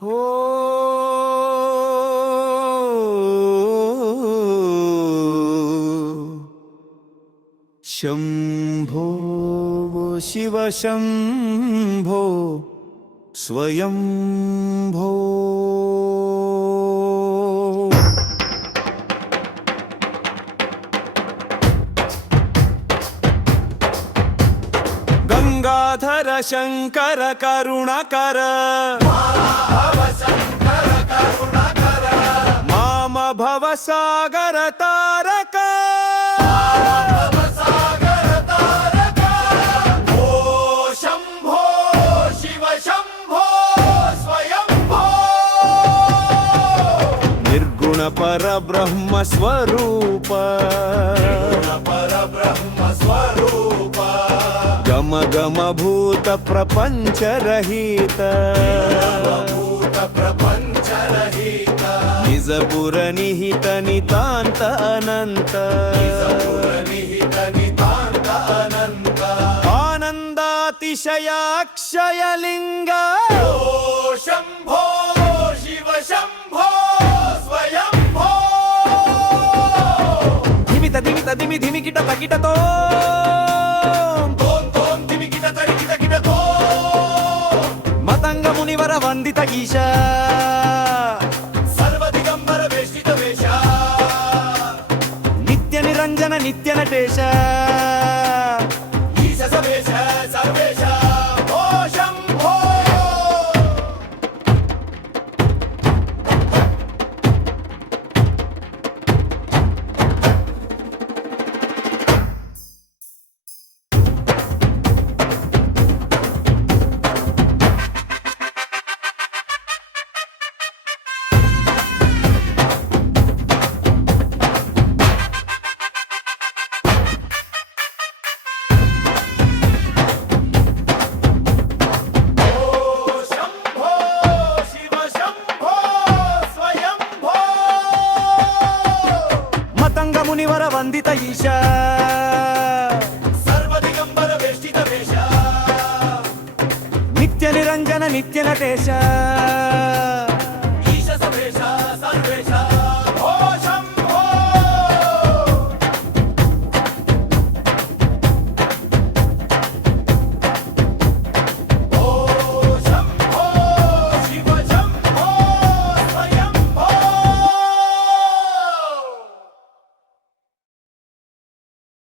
हो शंभो शिव शंभो स्वयंभो गंगाधर शंकर करुणाकर माम भव सागर तारक निर्गुण पर ब्रह्म स्वरूप गम गम भूत प्रपंच रहित निज पुर निहित नितांत अनंत आनंदातिशय अक्षय लिंग शंभो शिव शंभो स्वयंभो धिमित धिमित धिमि धिमि किट तकिटतो तोम तोम तिमिकिट तरिकिट किटतो मतंग मुनिवर वंदित ईश सर्वदिगंबर वेष्टित वेश नित्य निरंजन नित्य नटेश ईश सवेश सर्वेश ओ शंभो मुनिवर वंदित ईश सर्वदिगंबर वेष्टित वेश नित्य निरंजन नित्य नटेश